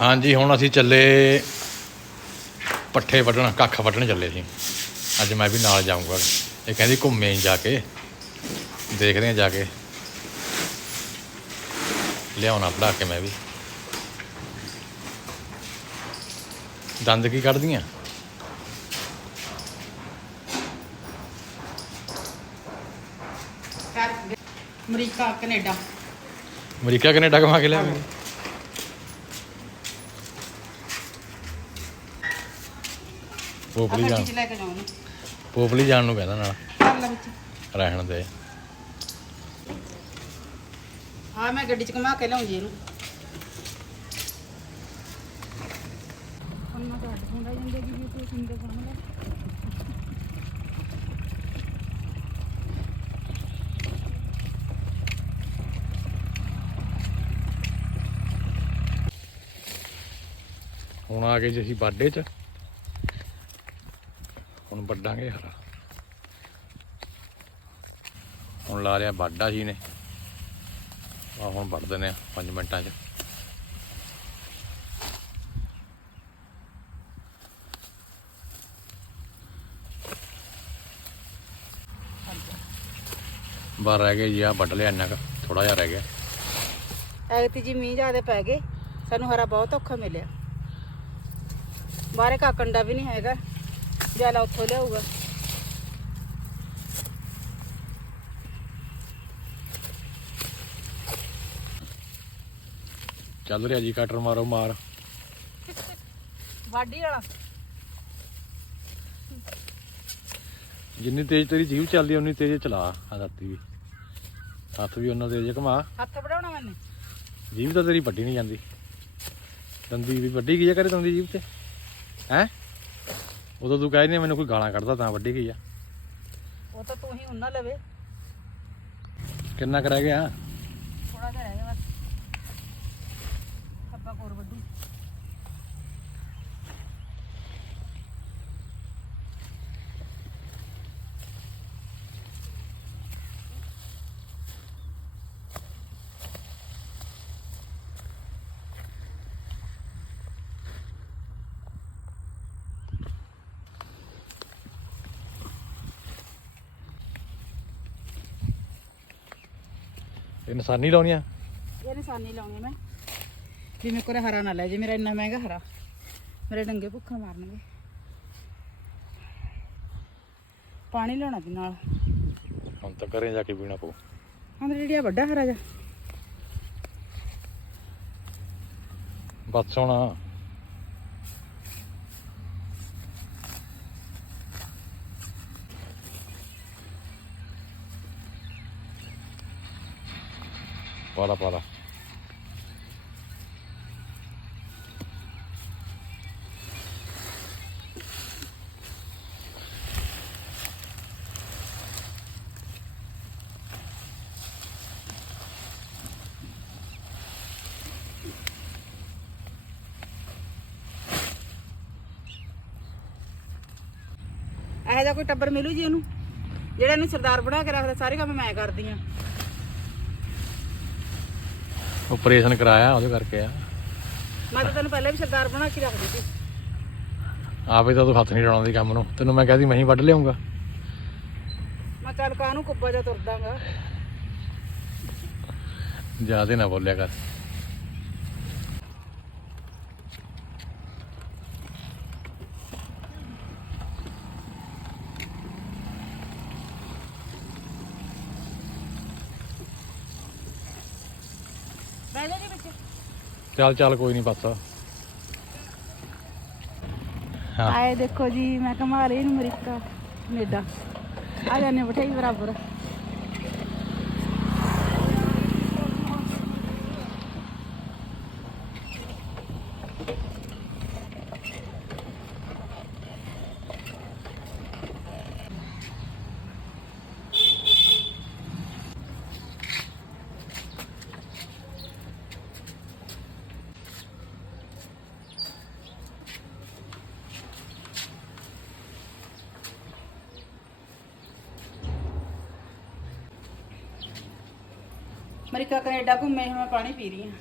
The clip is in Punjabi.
ਹਾਂਜੀ ਹੁਣ ਅਸੀਂ ਚੱਲੇ ਪੱਠੇ ਵੱਢਣ ਕੱਖ ਵੱਢਣ ਚੱਲੇ ਸੀ। ਅੱਜ ਮੈਂ ਵੀ ਨਾਲ ਜਾਊਂਗਾ। ਇਹ ਕਹਿੰਦੀ ਘੁੰਮੇ ਜਾ ਕੇ ਦੇਖਦੇ ਆ ਜਾ ਕੇ। ਲਿਆਉਣਾ ਪੜਾ ਕੇ ਮੈਂ ਵੀ। ਦੰਦ ਕੀ ਕੱਢਦੀਆਂ? America Canada. ਅਮਰੀਕਾ ਕੈਨੇਡਾ ਕਮਾ ਕੇ ਲਿਆਵਾਂਗੇ। ਪੋਪਲੀ ਜਾਣ। ਚ ਲੈ ਕੇ ਜਾਉਂਗੀ ਪੋਪਲੀ ਜਾਣ ਨੂੰ ਕਹਿੰਦਾ ਨਾਲ। ਕਰ ਲੈ ਵਿੱਚ ਰਹਿਣ ਦੇ। ਹਾਂ ਮੈਂ ਗੱਡੀ ਚ ਘੁਮਾ ਕੇ ਲਿਆਉਂਗੀ ਇਹਨੂੰ। ਉਹਨਾਂ ਦਾ ਹੁੰਦਾ ਜਾਂਦੇ ਕਿ ਵੀ ਕੋਈ ਸੁਣਦੇ ਸਾਹਮਣੇ। ਹੁਣ ਆ ਗਏ ਜੀ ਅਸੀਂ ਬਾਡੇ 'ਚ। ਹੁਣ ਵੱਡਾਂਗੇ ਹਰਾ ਹੁਣ ਲਾ ਲਿਆ ਬਾਡਾ ਜੀ ਨੇ। ਆ ਹੁਣ ਵੱਢ ਦਿੰਦੇ ਆ 5 ਮਿੰਟਾਂ 'ਚ। ਬਾਹਰ ਰਹਿ ਗਏ ਜੀ ਆ ਵੱਢ ਲਿਆ ਇੰਨਾ ਕੁ ਥੋੜਾ ਜਿਹਾ ਰਹਿ ਗਿਆ। ਐਗਤੀ ਜੀ ਮੀਂਹ ਜ਼ਿਆਦੇ ਪੈ ਗਏ, ਸਾਨੂੰ ਹਰਾ ਬਹੁਤ ਔਖਾ ਮਿਲਿਆ। ਬਾਹਰੇ ਕਾਕੰਡਾ ਵੀ ਨਹੀਂ ਹੈਗਾ। ਜਾਲਾ ਉੱਥੋਂ ਲਿਆਊਗਾ ਚੱਲ ਰਿਹਾ ਜੀ ਕਟਰ ਮਾਰੋ ਮਾਰ। ਵਾਢੀ ਵਾਲਾ। ਜਿੰਨੀ ਤੇਜ਼ ਤੇਰੀ ਜੀਭ ਚੱਲਦੀ ਉਨੀ ਤੇਜ਼ ਚਲਾ ਆ ਰਾਤੀ ਵੀ। ਹੱਥ ਵੀ ਉਹਨਾਂ ਤੇਜ਼ ਘਮਾ। ਹੱਥ ਵੜਾਉਣਾ ਮੈਨੇ। ਜੀਭ ਤਾਂ ਤੇਰੀ ਵੱਡੀ ਨਹੀਂ ਜਾਂਦੀ। ਦੰਦੀ ਵੀ ਵੱਡੀ ਗਈ ਆ ਕਰੇ ਦੰਦੀ ਜੀਭ ਤੇ। ਹੈ? ਉਦੋਂ ਤੂੰ ਕਹਿੰਦੀ ਮੈਨੂੰ ਕੋਈ ਗਾਲਾਂ ਕੱਢਦਾ ਤਾਂ ਵੱਡੀ ਗਈ ਆ। ਉਹ ਤਾਂ ਤੂੰ ਹੀ ਉਹਨਾਂ ਲਵੇ। ਕਿੰਨਾ ਕੁ ਰਹਿ ਗਿਆ? ਥੋੜਾ ਜਿਹਾ ਰਹਿ ਗਿਆ ਬਸ ਖੱਪਾ ਕੋਰ ਵੱਡੂ ਇਹ ਨਿਸ਼ਾਨੀ ਲਾਉਣੀ ਆ? ਇਹ ਨਿਸ਼ਾਨੀ ਲਾਉਣੀ ਮੈਂ। ਵੀ ਮੇਰੇ ਕੋਲ ਹਰਾ ਨਾ ਲੈ ਜੇ ਮੇਰਾ ਇੰਨਾ ਮਹਿੰਗਾ ਹਰਾ। ਮੇਰੇ ਡੰਗੇ ਭੁੱਖਾ ਮਾਰਨਗੇ। ਪਾਣੀ ਲਿਆਉਣਾ ਤੇ ਨਾਲ। ਹੁਣ ਤਾਂ ਘਰੇ ਜਾ ਕੇ ਪੀਣਾ ਪਊ। ਹਾਂ ਮੇਰੇ ਜਿਹੜਾ ਵੱਡਾ ਹਰਾ ਜਾ। ਬਸ ਹੁਣ ਪਾਲਾ ਪਾਲਾ ਇਹੋ ਜਿਹਾ ਕੋਈ ਟੱਬਰ ਮਿਲੂ ਜੀ ਉਹਨੂੰ? ਜਿਹੜਾ ਇਹਨੂੰ ਸਰਦਾਰ ਬਣਾ ਕੇ ਰੱਖਦਾ, ਸਾਰੇ ਕੰਮ ਮੈਂ ਕਰਦੀ ਆ। ਆਪਰੇਸ਼ਨ ਕਰਾਇਆ ਉਹਦੇ ਕਰਕੇ ਆ। ਮੈਂ ਤਾਂ ਤੈਨੂੰ ਪਹਿਲਾਂ ਵੀ ਸਰਦਾਰ ਬਣਾ ਕੇ ਰੱਖਦੀ ਸੀ। ਆਪੇ ਤਾਂ ਤੂੰ ਹੱਥ ਨਹੀਂ ਡਾਉਣਾ ਦੀ ਕੰਮ ਨੂੰ। ਤੈਨੂੰ ਮੈਂ ਕਹਦੀ ਮੈਂ ਹੀ ਵੱਢ ਲਿਆਉਂਗਾ। ਮੈਂ ਚੱਲ ਕਾਹਨੂੰ ਕੁੱਬਾ ਜਾ ਤੁਰਦਾਗਾ। ਜਿਆਦੇ ਨਾ ਬੋਲਿਆ ਕਰ। ਵਿੱਚ ਚੱਲ ਚੱਲ ਕੋਈ ਨਹੀਂ ਬਸ। ਆਏ ਦੇਖੋ ਜੀ ਮੈਂ ਕਮਾ ਰਹੀ ਨੂੰ ਅਮਰੀਕਾ ਕੈਨੇਡਾ। ਆ ਜਾਨੇ ਬਿਠਾਈ ਬਰਾਬਰ। ਅਮਰੀਕਾ ਕੈਨੇਡਾ ਘੁੰਮੇ ਹੁਣ ਮੈਂ ਪਾਣੀ ਪੀ ਰਹੀ ਹਾਂ।